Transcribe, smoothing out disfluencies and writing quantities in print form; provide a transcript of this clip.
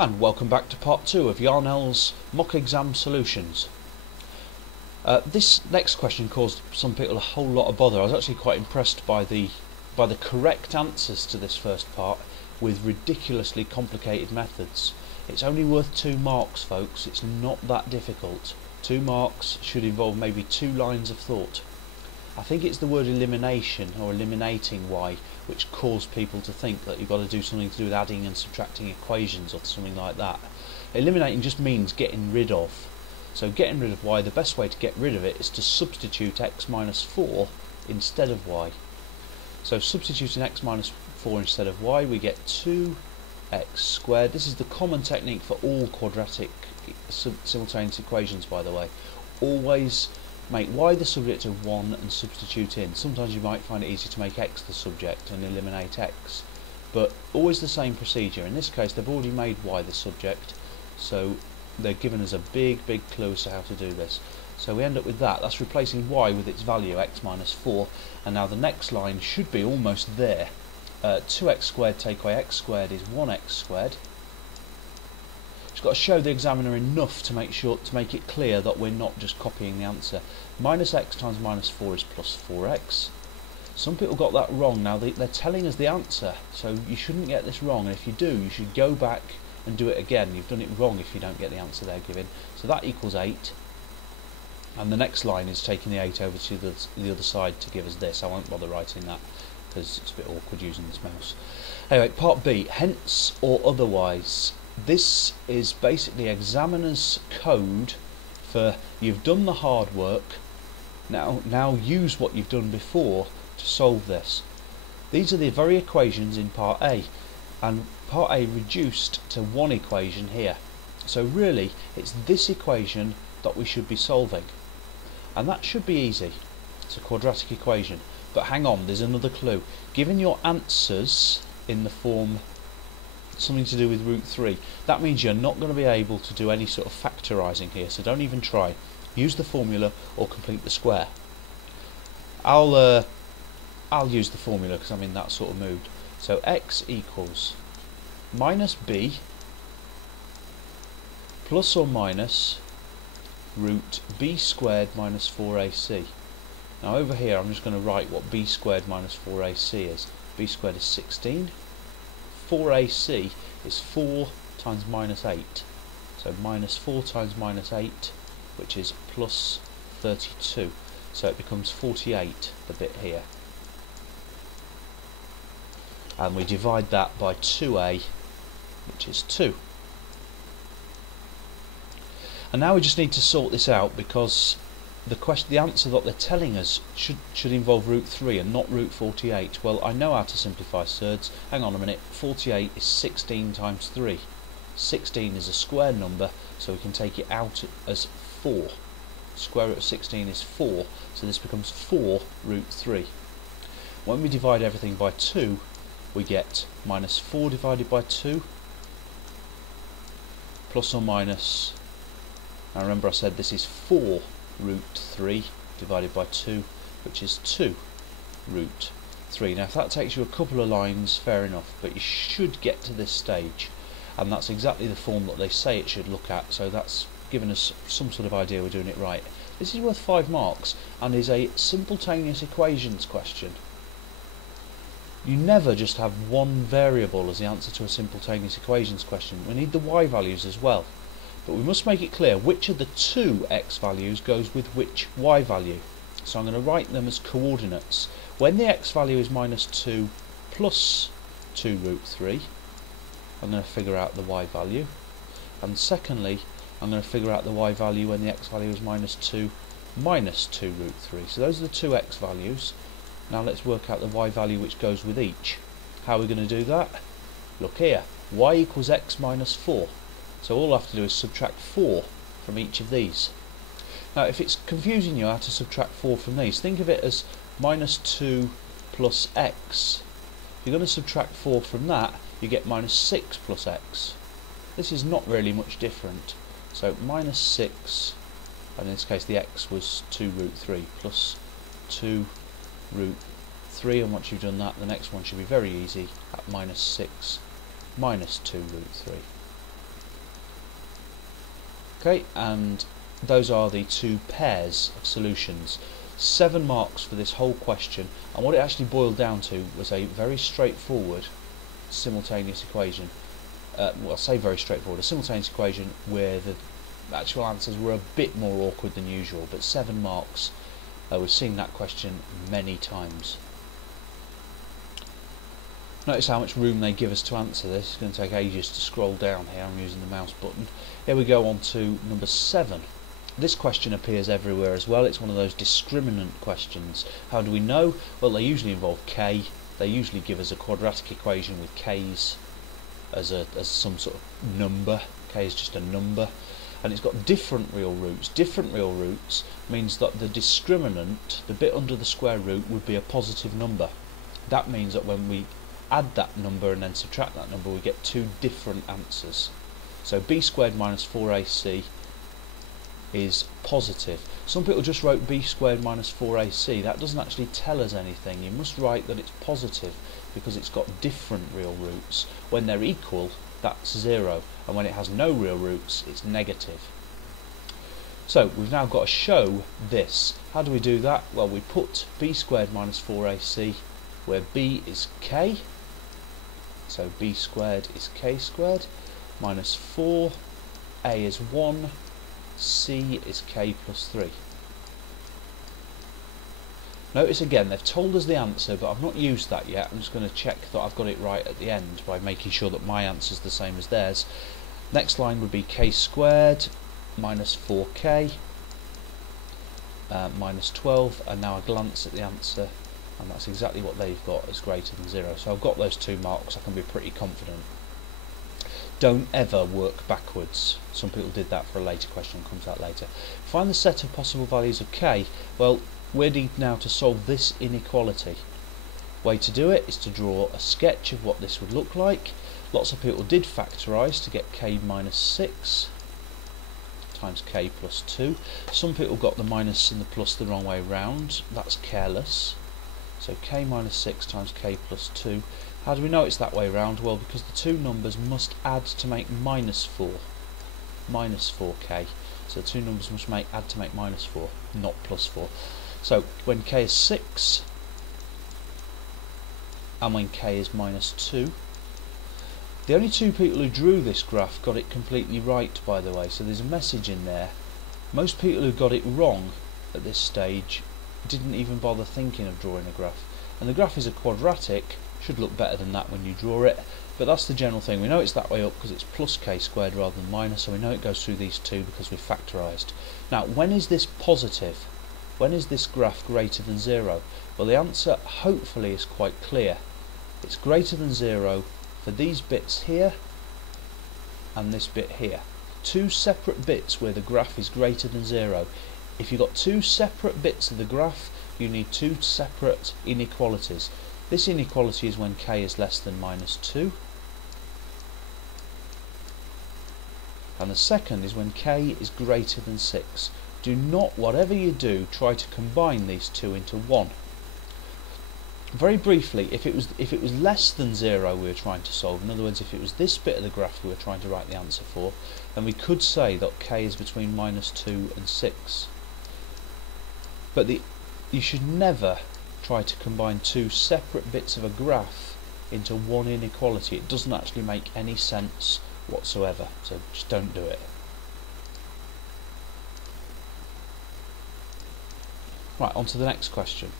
And welcome back to part 2 of Yarnell's mock exam solutions. This next question caused some people a whole lot of bother. I was actually quite impressed by the correct answers to this first part with ridiculously complicated methods. It's only worth 2 marks, folks. It's not that difficult. 2 marks should involve maybe 2 lines of thought. I think it's the word elimination or eliminating y which caused people to think that you've got to do something to do with adding and subtracting equations or something like that. Eliminating just means getting rid of. So getting rid of y, the best way to get rid of it is to substitute x minus 4 instead of y. So substituting x minus 4 instead of y, we get 2x squared. This is the common technique for all quadratic simultaneous equations, by the way. Always make y the subject of 1 and substitute in. Sometimes you might find it easy to make x the subject and eliminate x, but always the same procedure. In this case they've already made y the subject, so they're given us a big clue as to how to do this. So we end up with that. That's replacing y with its value, x minus 4, and now the next line should be almost there. 2x squared take away x squared is 1x squared. It's got to show the examiner enough to make it clear that we're not just copying the answer. Minus x times minus 4 is plus 4x. Some people got that wrong. Now they're telling us the answer, so you shouldn't get this wrong, and if you do, you should go back and do it again. You've done it wrong if you don't get the answer they're giving. So that equals 8, and the next line is taking the 8 over to the other side to give us this. I won't bother writing that because it's a bit awkward using this mouse. Anyway, part B, hence or otherwise. This is basically examiner's code for you've done the hard work, now use what you've done before to solve this. These are the very equations in part A, and part A reduced to one equation here. So really it's this equation that we should be solving, and that should be easy. It's a quadratic equation. But hang on, there's another clue. Given your answers in the form something to do with root 3, that means you're not going to be able to do any sort of factorising here, so don't even try. Use the formula or complete the square. I'll use the formula because I'm in that sort of mood. So x equals minus b plus or minus root b squared minus 4ac. Now over here I'm just going to write what b squared minus 4ac is. B squared is 16. 4ac is 4 times minus 8. So minus 4 times minus 8, which is plus 32. So it becomes 48, the bit here. And we divide that by 2a, which is 2. And now we just need to sort this out because the answer that they're telling us should involve root 3 and not root 48. Well, I know how to simplify surds. Hang on a minute. 48 is 16 times 3. 16 is a square number, so we can take it out as 4. Square root of 16 is 4, so this becomes 4 root 3. When we divide everything by 2, we get minus 4 divided by 2 plus or minus, now remember I said this is 4 root 3 divided by 2, which is 2 root 3. Now if that takes you a couple of lines, fair enough, but you should get to this stage, and that's exactly the form that they say it should look at, so that's given us some sort of idea we're doing it right. This is worth 5 marks and is a simultaneous equations question. You never just have one variable as the answer to a simultaneous equations question. We need the y values as well. But we must make it clear which of the 2 x values goes with which y value. So I'm going to write them as coordinates. When the x value is minus 2 plus 2 root 3, I'm going to figure out the y value. And secondly, I'm going to figure out the y value when the x value is minus 2 minus 2 root 3. So those are the 2 x values. Now let's work out the y value which goes with each. How are we going to do that? Look here. Y equals x minus 4. So all I have to do is subtract 4 from each of these. Now if it's confusing you how to subtract 4 from these, think of it as minus 2 plus x. If you're going to subtract 4 from that, you get minus 6 plus x. This is not really much different. So minus 6, and in this case the x was 2 root 3, plus 2 root 3, and once you've done that, the next one should be very easy at minus 6 minus 2 root 3. Okay, and those are the two pairs of solutions. 7 marks for this whole question, and what it actually boiled down to was a very straightforward simultaneous equation. Well, I say very straightforward, a simultaneous equation where the actual answers were a bit more awkward than usual, but 7 marks. We've seen that question many times. Notice how much room they give us to answer this. It's going to take ages to scroll down here. I'm using the mouse button. Here we go on to number 7. This question appears everywhere as well. It's one of those discriminant questions. How do we know? Well, they usually involve k. They usually give us a quadratic equation with k's as some sort of number. K is just a number, and it's got different real roots. Different real roots means that the discriminant, the bit under the square root, would be a positive number. That means that when we add that number and then subtract that number, we get two different answers. So b squared minus 4ac is positive. Some people just wrote b squared minus 4ac. That doesn't actually tell us anything. You must write that it's positive because it's got different real roots. When they're equal, that's 0, and when it has no real roots, it's negative. So we've now got to show this. How do we do that? Well, we put b squared minus 4ac where b is k, so b squared is k squared, minus 4, a is 1, c is k plus 3. Notice again, they've told us the answer, but I've not used that yet. I'm just going to check that I've got it right at the end by making sure that my answer is the same as theirs. Next line would be k squared minus 4k minus 12, and now I glance at the answer, and that's exactly what they've got as greater than 0. So I've got those 2 marks. I can be pretty confident. Don't ever work backwards. Some people did that for a later question, comes out later. Find the set of possible values of k. Well, we need now to solve this inequality. Way to do it is to draw a sketch of what this would look like. Lots of people did factorise to get k minus 6 times k plus 2. Some people got the minus and the plus the wrong way round. That's careless. So k minus 6 times k plus 2. How do we know it's that way round? Well, because the two numbers must add to make minus 4. Minus 4k. So the two numbers must add to make minus 4, not plus 4. So when k is 6 and when k is minus 2, the only 2 people who drew this graph got it completely right, by the way, so there's a message in there. Most people who got it wrong at this stage didn't even bother thinking of drawing a graph. And the graph is a quadratic, should look better than that when you draw it, but that's the general thing. We know it's that way up because it's plus k squared rather than minus, so we know it goes through these 2 because we've factorised. Now, when is this positive? When is this graph greater than 0? Well, the answer hopefully is quite clear. It's greater than 0 for these bits here and this bit here. 2 separate bits where the graph is greater than 0. If you've got 2 separate bits of the graph, you need 2 separate inequalities. This inequality is when k is less than minus 2. And the second is when k is greater than 6. Do not, whatever you do, try to combine these 2 into 1. Very briefly, if it was less than 0 we were trying to solve, in other words, if it was this bit of the graph we were trying to write the answer for, then we could say that k is between minus 2 and 6. But you should never try to combine 2 separate bits of a graph into one inequality. It doesn't actually make any sense whatsoever, so just don't do it. Right, on to the next question.